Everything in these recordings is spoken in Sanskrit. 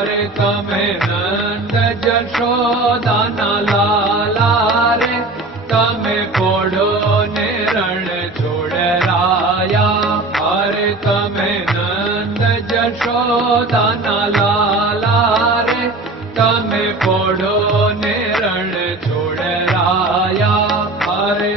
रे तमें नंद जशोदा नाला रे। तमें पोड़ो ने रण छोड़ राया। हरे तमें नंद जशोदा नाला रे। तमें पोड़ो ने रण छोड़ राया। हरे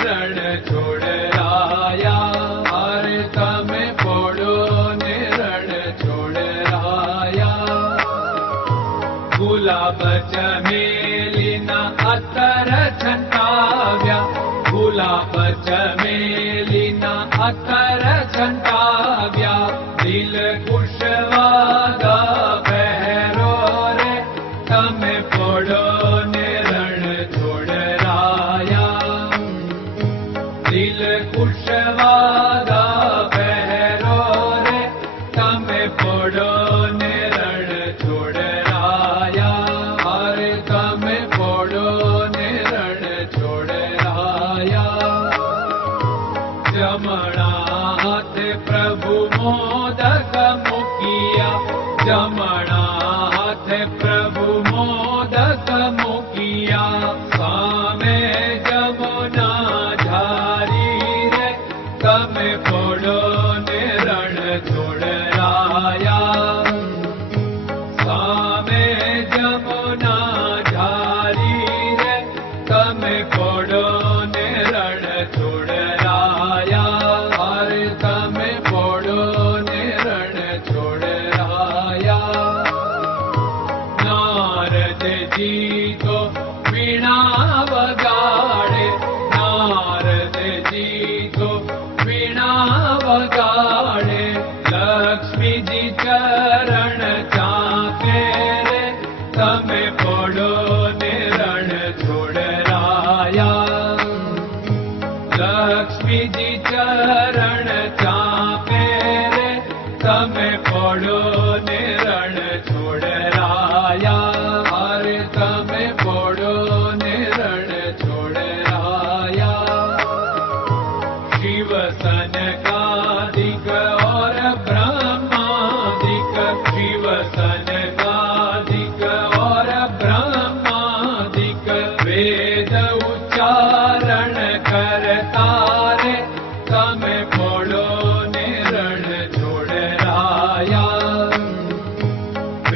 जलिना अरव्या भुला जलिना अरव्याल Rama વગાડે લક્ષ્મીજી ચરણ ચાકે રે તમે પોડો ને રણ છોડરાયા લક્ષ્મીજી ચરણ ચાપે રે તમે પડો ને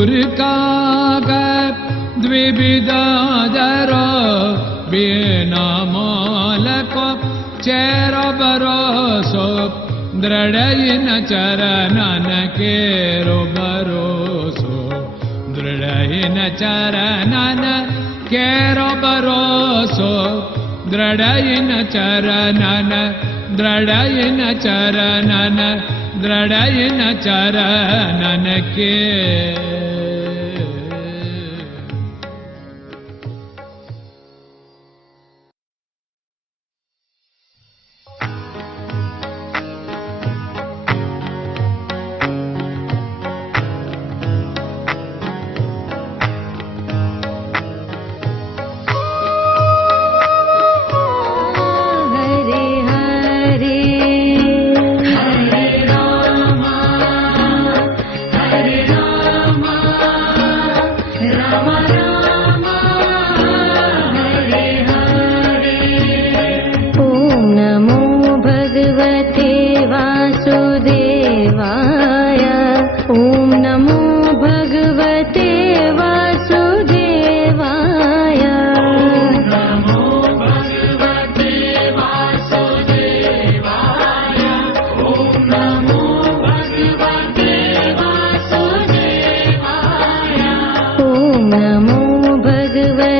सूर्य का द्विविदादर बिना मालको चेर बरोसो दृढयिन चरणन केरो दृढयिन चरणन केरो दृढयिन चरणन दृढयिन चरणन दृढयिन चरणन Come on.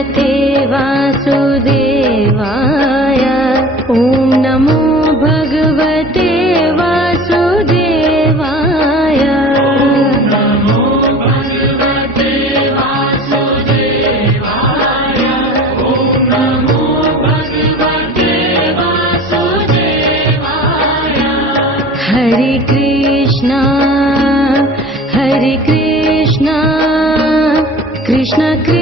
भगवते वासुदेवाय ॐ नमो भगवते वासुदेवाय नमो भगवते वासुदेवाय। ॐ नमो भगवते वासुदेवाय। हरे कृष्णा हरे कृष्णा कृष्ण कृष्ण